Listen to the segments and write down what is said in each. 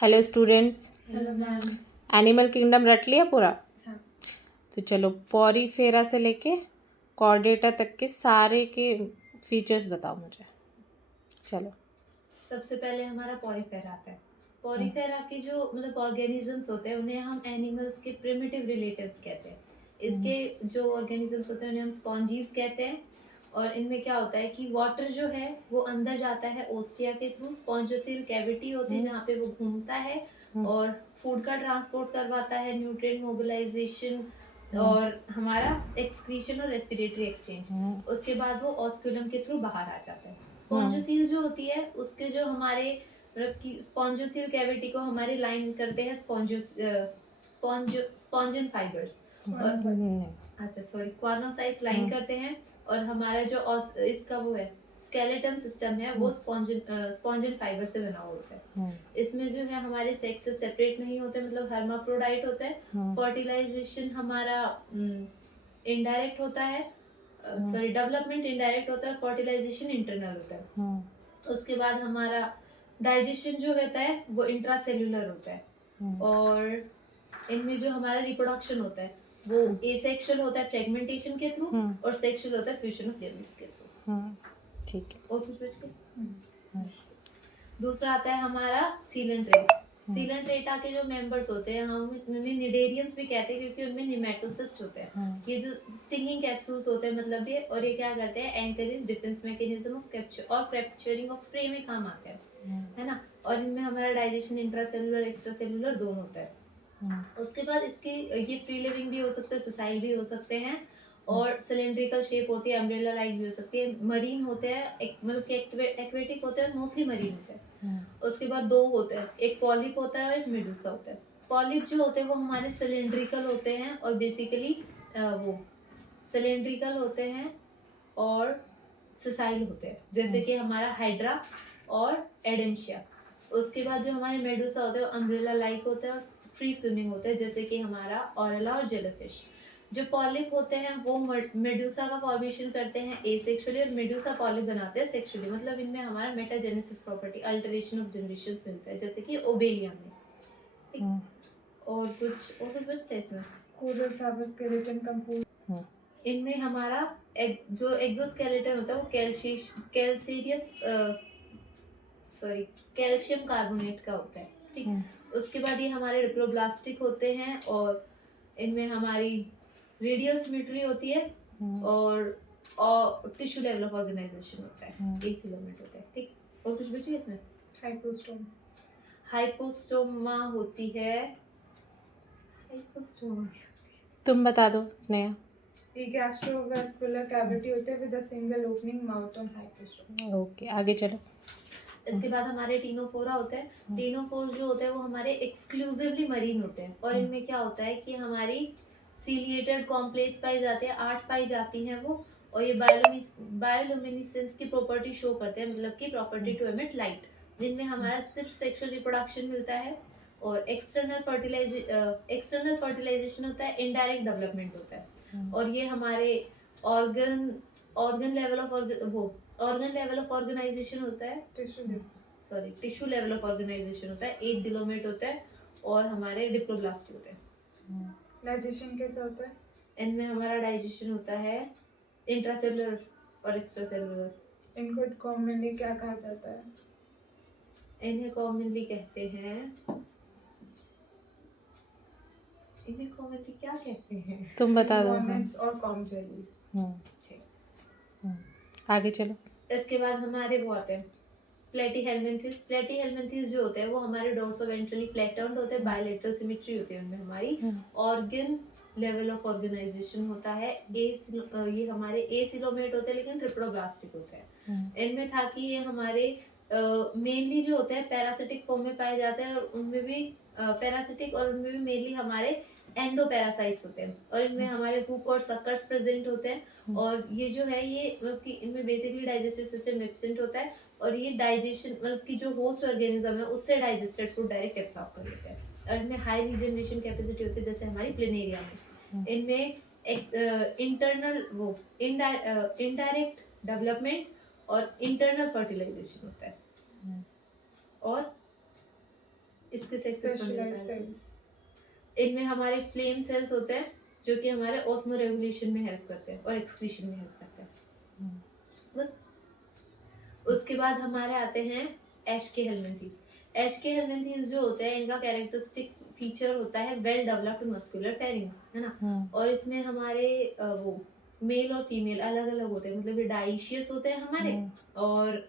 Hello students, hello ma'am. Animal kingdom रट लिया पूरा। हाँ। तो चलो पॉरीफेरा से लेके कॉर्डेटा तक के सारे के फीचर्स बताओ मुझे। चलो सबसे पहले हमारा पॉरीफेरा आता है। पॉरीफेरा के जो ऑर्गेनिजम्स होते हैं उन्हें हम एनिमल्स के प्रिमिटिव रिलेटिव्स कहते हैं। इसके जो ऑर्गेनिजम्स होते हैं उन्हें हम स्पॉन्जीज कहते हैं। और इनमें क्या होता है कि वाटर जो है वो अंदर जाता है ओस्टिया के थ्रू। स्पॉन्जोसिल कैविटी होती है जहाँ पे वो घूमता है और फूड का ट्रांसपोर्ट करवाता है, न्यूट्रिएंट मोबिलाइजेशन और हमारा एक्सक्रीशन और रेस्पिरेटरी एक्सचेंज। उसके बाद वो ऑस्कुलम के थ्रू बाहर आ जाता है। स्पॉन्जोसील जो होती है उसके जो हमारे स्पॉन्जोसील कैविटी को हमारे लाइन करते हैं स्पॉन्जन फाइबर्स। अच्छा सॉरी, क्वानोसाइट्स लाइन करते हैं। और हमारा जो इसका वो है स्केलेटन सिस्टम है वो स्पॉन्जन फाइबर से बना हुआ होता है। इसमें जो है हमारे सेक्सेस सेपरेट नहीं होते, मतलब हर्माफ्रोडाइट होता है। फर्टिलाइजेशन हमारा इनडायरेक्ट होता है, सॉरी डेवलपमेंट इनडायरेक्ट होता है, फर्टिलाइजेशन इंटरनल होता है। उसके बाद हमारा डाइजेशन जो होता है वो इंट्रासेल्युलर होता है। और इनमें जो हमारा रिप्रोडक्शन होता है वो एसेक्सुअल होता है फ्रेगमेंटेशन के थ्रू और सेक्सुअल होता है फ्यूजन ऑफ गैमेट्स के थ्रू। ठीक है। और कुछ बच गया? दूसरा आता है हमारा सीलेंट रेट्स। सीलेंट रेटा के जो मेंबर्स होते हैं हम उन्हें निडेरियंस भी कहते हैं क्योंकि उनमें निमेटोसिस्ट होते हैं। ये जो स्टिंगिंग कैप्सूल्स होते हैं मतलब ये, और ये क्या करते हैं, anchorage defence mechanism of capture और कैप्चरिंग ऑफ प्रे में काम आते हैं, है ना। और इनमें हमारा डाइजेशन इंट्रासेलुलर एक्स्ट्रासेलुलर दोनों होता है। उसके बाद इसके ये फ्री लिविंग भी हो सकते हैं, ससाइल भी हो सकते हैं और सिलेंड्रिकल शेप होती है, अम्ब्रेला लाइक भी हो सकती है। मरीन होते हैं, मतलब कि एक्वेटिक होते हैं, मोस्टली मरीन होते हैं। उसके बाद दो होते हैं, एक पॉलिप होता है और एक मेडुसा होता है। पॉलिप जो होते हैं वो हमारे सिलेंड्रिकल होते हैं और बेसिकली वो सिलेंड्रिकल होते हैं और ससाइल होते हैं, जैसे कि हमारा हाइड्रा और एडेंशिया। उसके बाद जो हमारे मेडुसा होते हैं वो अम्ब्रेला लाइक होते हैं और फ्री स्विमिंग होते हैं, जैसे कि हमारा ऑरेला और जेलीफिश। जो पॉलिप होते हैं वो मेडुसा का फॉर्मेशन करते हैं एसेक्सुअली और मेडुसा पॉलिप बनाते हैं सेक्सुअली, मतलब इनमें हमारा metagenesis property alteration of generations मिलता है, जैसे कि ओबेलिया में। और कुछ बचता है इसमें। Coral cytoskeleton compose. इनमें हमारा जो एक्सोस्केलेटन होता है वो कैल्शियस कैल्शियम कार्बोनेट का होता है, ठीक। उसके बाद ये हमारे डिप्लोब्लास्टिक होते हैं और इनमें हमारी रेडियल सिमेट्री होती है और टिश्यू लेवल ऑफ ऑर्गेनाइजेशन होता है, एसिलोमेट होता है, ठीक। और कुछ बचिए इसमें। हाइपोस्टोमा होती है। हाइपोस्टोमा तुम बता दो स्नेहा। एक गैस्ट्रोवेस्कुलर कैविटी होते हैं with a single opening mouth on hypostome. Okay, आगे चलो। इसके बाद हमारे टीनोफोरा होते हैं। टीनोफोर जो होते हैं वो हमारे एक्सक्लूसिवली मरीन होते हैं और इनमें क्या होता है कि हमारी सीलिएटेड कॉम्प्लेक्स पाई जाते हैं, 8 पाई जाती हैं वो। और ये बायोलुमिनेसेंस की प्रॉपर्टी शो करते हैं, मतलब की प्रॉपर्टी टू एमिट लाइट, जिनमें हमारा सिर्फ सेक्सुअल रिप्रोडक्शन मिलता है और एक्सटर्नल फर्टिलाइजेशन होता है, इनडायरेक्ट डेवलपमेंट होता है। और ये हमारे organ organ level of organisation होता है, टिश्यू लेवल ऑफ ऑर्गेनाइजेशन होता है, एसिलोमेट होता है और हमारे डिप्लोब्लास्ट होते हैं। डाइजेशन कैसे होता है? इनमें हमारा डाइजेशन होता है इंट्रासेलुलर और एक्स्ट्रासेलुलर। इनको कॉमनली क्या कहा जाता है? इन्हें कॉमनली क्या कहते हैं? तुम बता दो। Hornets और कॉम जेलीज। आगे चलो। इसके बाद हमारे वो आते हैं प्लेटीहेल्मिन्थेस। प्लेटीहेल्मिन्थेस जो होते हैं वो हमारे डोर्सोवेंट्रली फ्लैटेंड होते हैं, बायलैटरल सिमेट्री होती है उनमें हमारी। ऑर्गन लेवल ऑफ ऑर्गेनाइजेशन होता है, ये हमारे एसिलोमेट होते हैं लेकिन ट्रिप्लोब्लास्टिक होते हैं। इनमें था कि ये हमारे मेनली जो होते हैं पैरासिटिक फॉर्म में पाए जाते हैं और उनमें भी पैरासिटिक और उनमें भी मेनली हमारे एंडोपैरासाइट्स होते हैं और इनमें हमारे हुक और सक्कर्स प्रेजेंट होते हैं। और ये जो है ये मतलब कि इनमें बेसिकली डाइजेस्टिव सिस्टम एब्सेंट होता है और ये डाइजेशन मतलब कि जो होस्ट ऑर्गेनिज्म है उससे डाइजेस्टेड फूड डायरेक्ट एब्सॉर्ब कर लेते हैं। और इनमें हाई रीजनरेशन कैपेसिटी होती है, जैसे हमारी प्लेनेरिया में। इनमें इनडायरेक्ट डेवलपमेंट और इंटरनल फर्टिलाइजेशन होता है। और इसके सेक्सेस पर स्पेशलाइज्ड मिलता है। सेल्स। इनमें हमारे फ्लेम सेल्स होते हैं जो कि हमारे ऑस्मो रेगुलेशन में हेल्प करते हैं और एक्सक्रीशन में हेल्प करते हैं। बस। उसके बाद हमारे आते हैं एशके हेलमिंथीज। एशके हेलमिंथीज जो होते हैं इनका कैरेक्टरिस्टिक फीचर होता है वेल डेवलप्ड मस्कुलर फेरिंग्स, है ना। और इसमें हमारे वो मेल और फीमेल अलग अलग होते हैं, मतलब ये डाइशियस होते हैं हमारे। और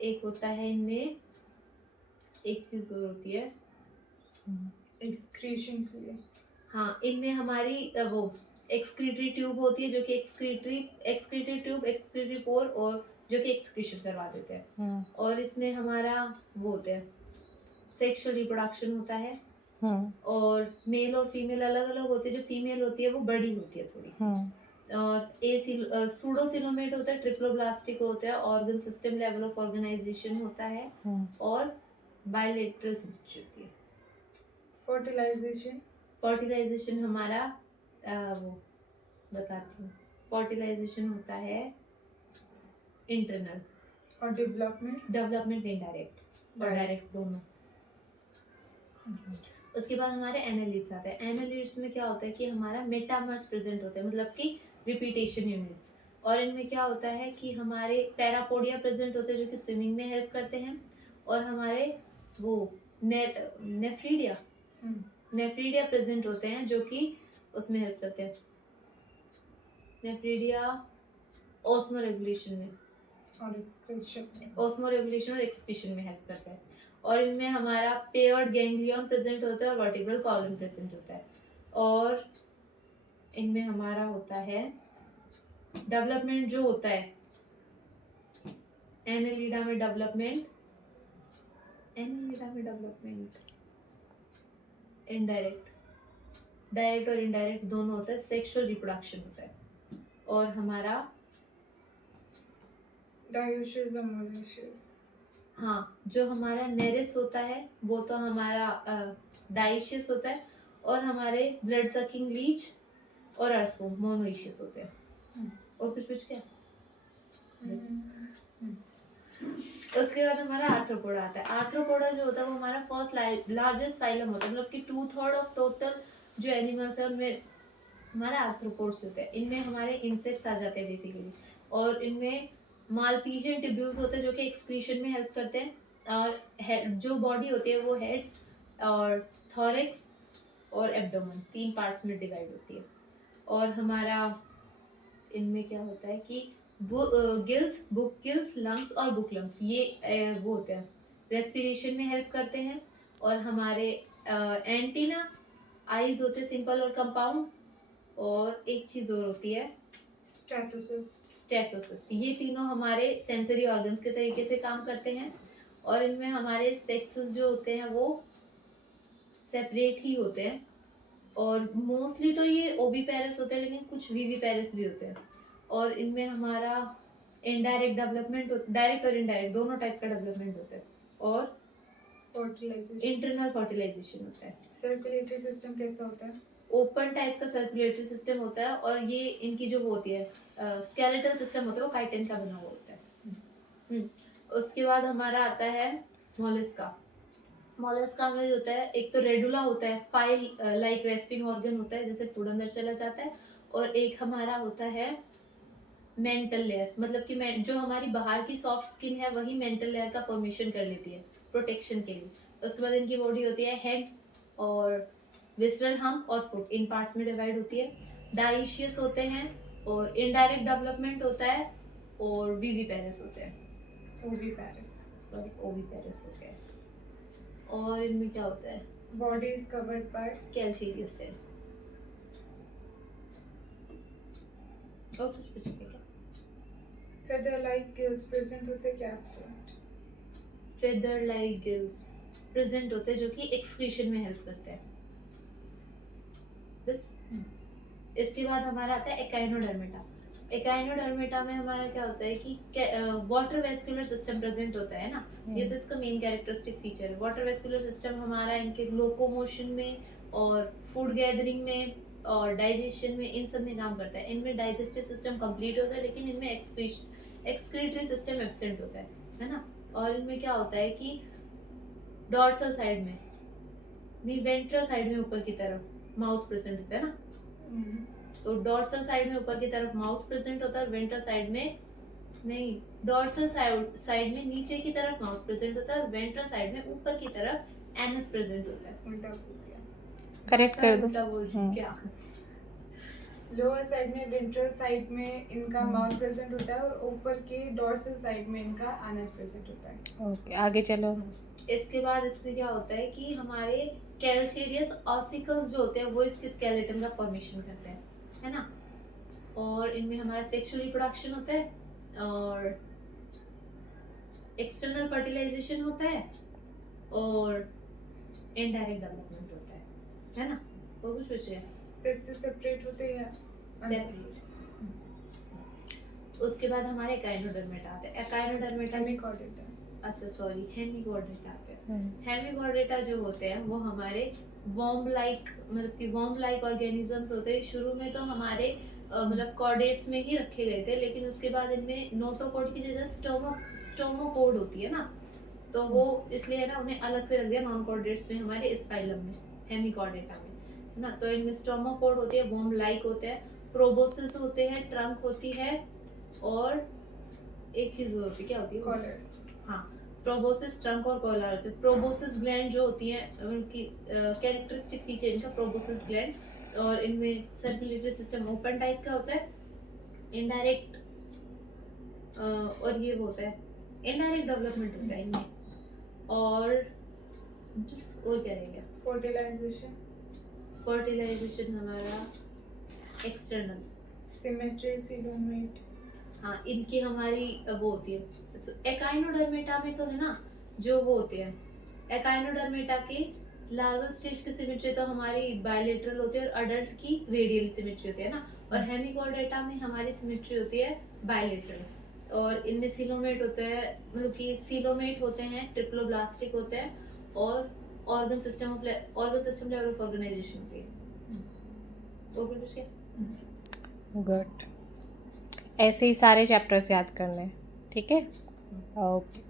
एक होता है इनमें एक चीज और होती है, एक्सक्रीशन के लिए। हाँ, इनमें हमारी वो एक्सक्रीटरी ट्यूब होती है जो कि एक्सक्रीटरी ट्यूब, एक्सक्रीटरी पोर और जो कि एक्सक्रीशन करवा देते हैं। और इसमें हमारा वो होते हैं सेक्सुअल रिप्रोडक्शन होता है। और मेल और फीमेल अलग अलग होती है। जो फीमेल होती है वो बड़ी होती है थोड़ी सी। और सूडोसिलोमेट होता है, ट्रिप्लोब्लास्टिक होता है, organ system level of organisation होता है। और बायलेटरल सिमेट्री होती है। फर्टिलाइजेशन। फर्टिलाइजेशन हमारा वो बताती हूँ। फर्टिलाइजेशन होता है इंटरनल और डेवलपमेंट इनडायरेक्ट और डायरेक्ट दोनों। उसके बाद हमारे एनालिड्स आते हैं। एनालिड्स में क्या होता है कि हमारा मेटामर्स प्रेजेंट होते हैं, मतलब कि रिपीटेशन यूनिट्स। और इनमें क्या होता है कि हमारे पैरापोडिया प्रेजेंट होते हैं जो कि स्विमिंग में हेल्प करते हैं। और हमारे वो नेफ्रीडिया प्रेजेंट होते हैं जो कि उसमें हेल्प करते हैं। नेफ्रीडिया ऑस्मो रेगुलेशन में और एक्सक्रीशन। ऑस्मो रेगुलेशन और एक्सक्रीशन में हेल्प करता है। और इनमें हमारा पेयर्ड गैंग्लियन प्रेजेंट होता है और वर्टिब्रल कॉलम प्रेजेंट होता है। और इनमें हमारा होता है डेवलपमेंट जो होता है एनालिडा में डेवलपमेंट इनडायरेक्ट, डायरेक्ट और इनडायरेक्ट दोनों होता है। सेक्सुअल रिप्रोडक्शन होता है। और हमारा डायोशियस और मोनोशियस। हाँ, जो हमारा नेरिस होता है वो तो हमारा डाइशियस होता है। और हमारे ब्लड सकिंग लीच और अर्थवोम मोनोइशियस होते हैं। और कुछ क्या बस। उसके बाद हमारा आर्थ्रोपोडा आता है। आर्थ्रोपोडा जो होता है वो हमारा फर्स्ट लार्जेस्ट फाइलम होता है, मतलब कि 2/3 ऑफ टोटल जो एनिमल्स है उनमें हमारा आर्थ्रोपोड्स होते हैं। इनमें हमारे इंसेक्ट्स आ जाते हैं बेसिकली। और इनमें मालपीजियन ट्यूब्यूल्स होते हैं जो कि एक्सक्रीशन में हेल्प करते हैं। और जो बॉडी होती है वो हेड और थॉरेक्स और एब्डोमेन 3 पार्ट्स में डिवाइड होती है। और हमारा इनमें क्या होता है कि बुक गिल्स, लंग्स और बुक लंग्स ये वो होते हैं रेस्पिरेशन में हेल्प करते हैं। और हमारे एंटीना आईज होते हैं सिंपल और कंपाउंड। और एक चीज और होती है स्टेटोसिस्ट। ये तीनों हमारे सेंसरी ऑर्गन्स के तरीके से काम करते हैं। और इनमें हमारे सेक्सेस जो होते हैं वो सेपरेट ही होते हैं। और मोस्टली तो ये ओवीपेरस होते हैं, लेकिन कुछ वीवीपेरस भी होते हैं। और इनमें हमारा इनडायरेक्ट डेवलपमेंट, डायरेक्ट और इनडायरेक्ट दोनों टाइप का डेवलपमेंट होता है। और फर्टिलाइजेशन, इंटरनल फर्टिलाइजेशन होता है। सर्कुलेटरी सिस्टम कैसा होता है? ओपन टाइप का सर्कुलेटरी सिस्टम होता है। और ये इनकी जो वो होती है स्केलेटल सिस्टम होता है वो काइटिन का बना हुआ होता है। उसके बाद हमारा आता है मोलस्का। मोलस्का में जो होता है एक तो रेडुला होता है, फाइल लाइक रेस्पिंग ऑर्गन होता है जैसे फूड अंदर चला जाता है। और एक हमारा होता है मेंटल लेयर, मतलब कि जो हमारी बाहर की सॉफ्ट स्किन है वही मेंटल लेयर का फॉर्मेशन कर लेती है प्रोटेक्शन के लिए। उसके बाद इनकी बॉडी होती है हेड और विसरल हम्प और फुट, इन पार्ट्स में डिवाइड होती है। डाइशियस होते हैं और इनडायरेक्ट डेवलपमेंट होता है। और वीवीपेरस होते हैं, ओवीपेरस होते हैं। और इनमें क्या होता है body is covered by calcareous cell. और कुछ पूछेंगे क्या? फेदर लाइक गिल्स प्रेजेंट होते क्या absent? Feather like gills present होते हैं जो कि एक्सक्रीशन में हेल्प करते हैं। बस। इसके बाद हमारा आता है एकाइनोडर्मेटा। एकाइनोडर्मेटा में हमारा क्या होता है कि वाटर वेस्कुलर सिस्टम प्रेजेंट होता है ना। ये तो इसका मेन कैरेक्टरिस्टिक फीचर है। वाटर वेस्कुलर सिस्टम हमारा इनके लोकोमोशन में और फूड गैदरिंग में और डाइजेशन में, इन सब में काम करता है। इनमें डाइजेस्टिव सिस्टम कंप्लीट होता है, लेकिन इनमें एक्सक्रीटरी सिस्टम एब्सेंट होता है ना। और इनमें क्या होता है कि डॉर्सल साइड में नहीं, वेंट्रल साइड में ऊपर की तरफ माउथ प्रेजेंट होता है ना, तो डॉर्सल साइड में ऊपर की तरफ माउथ प्रेजेंट होता है, वेंट्रल साइड में नहीं, डॉर्सल साइड में नीचे की तरफ माउथ प्रेजेंट होता है और वेंट्रल साइड में ऊपर की तरफ एनस प्रेजेंट होता है। उल्टा बोल दिया। करेक्ट कर दो। उल्टा बोल रही हूँ क्या? लोअर साइड में वेंट्रल साइड में इनका माउथ प्रेजेंट होता है और ऊपर के डॉर्सल साइड में इनका एनस प्रेजेंट होता है। ओके, आगे चलो। इसके बाद इसमें क्या होता है कि हमारे कैल्शियस ऑसिकल्स जो होते हैं वो इसके स्केलेटन का फॉर्मेशन करते हैं, है ना, और इनमें हमारा सेक्सुअल रिप्रोडक्शन होता है और एक्सटर्नल फर्टिलाइजेशन होता है और इनडायरेक्ट डेवलपमेंट होता है ना, वो कुछ पूछ रहे हैं सेक्स से सेपरेट होते हैं सेपरेट। उसके बाद हमारे एकाइनोडर्मेटा आते हैं। एकाइनोडर्मेटा हेमिकॉर्डेटा, अच्छा सॉरी, हेमिकॉर्डेटा आते हैं। हेमिकॉर्डेटा जो होते हैं वो हमारे वॉर्म लाइक, मतलब कि वॉर्म लाइक ऑर्गेनिजम्स होते हैं। शुरू में तो हमारे मतलब कॉर्डेट्स में ही रखे गए थे, लेकिन उसके बाद इनमें नोटोकॉड की जगह स्टोमोकोड होती है ना, तो वो इसलिए है ना उन्हें अलग से रख दिया नॉन कॉर्डेट्स में, हमारे स्पाइलम में, हेमिकॉर्डेटा में, है ना। तो इनमें स्टोमोकोड होती है, वॉर्म लाइक होते हैं, प्रोबोसिस होते हैं, ट्रंक होती है और एक चीज और होती है, क्या होती है वो? कॉलर, हाँ, प्रोबोसिस, ट्रंक और कॉलर होते हैं। प्रोबोसिस ग्लैंड जो होती है उनकी कैरेक्टरिस्टिक फीचर इनका प्रोबोसिस ग्लैंड, और इनमें सर्कुलेटरी सिस्टम ओपन टाइप का होता है, इनडायरेक्ट और ये वो होता है इनडायरेक्ट डेवलपमेंट होता है इनमें, और क्या रहेगा? फर्टिलाइजेशन, फर्टिलाइजेशन हमारा एक्सटर्नल, सिमेट्री, सीलोमेट, हाँ इनकी हमारी वो होती है। एकाइनोडर्मेटा में तो है ना जो वो होते हैं, एकाइनोडर्मेटा के लार्वल स्टेज की सिमेट्री तो हमारी बायलेटरल होती है और अडल्ट की रेडियल सिमेट्री होती है ना, और हेमिकॉर्डेटा में हमारी सिमेट्री होती है बायलेटरल, और इनमें सीलोमेट होते हैं, मतलब कि सीलोमेट होते हैं, ट्रिप्लोब्लास्टिक होते हैं, और organ system level of organisation होती है। तो फिर कुछ क्या? गुड, ऐसे ही सारे चैप्टर्स याद करने, ठीक है। ओके।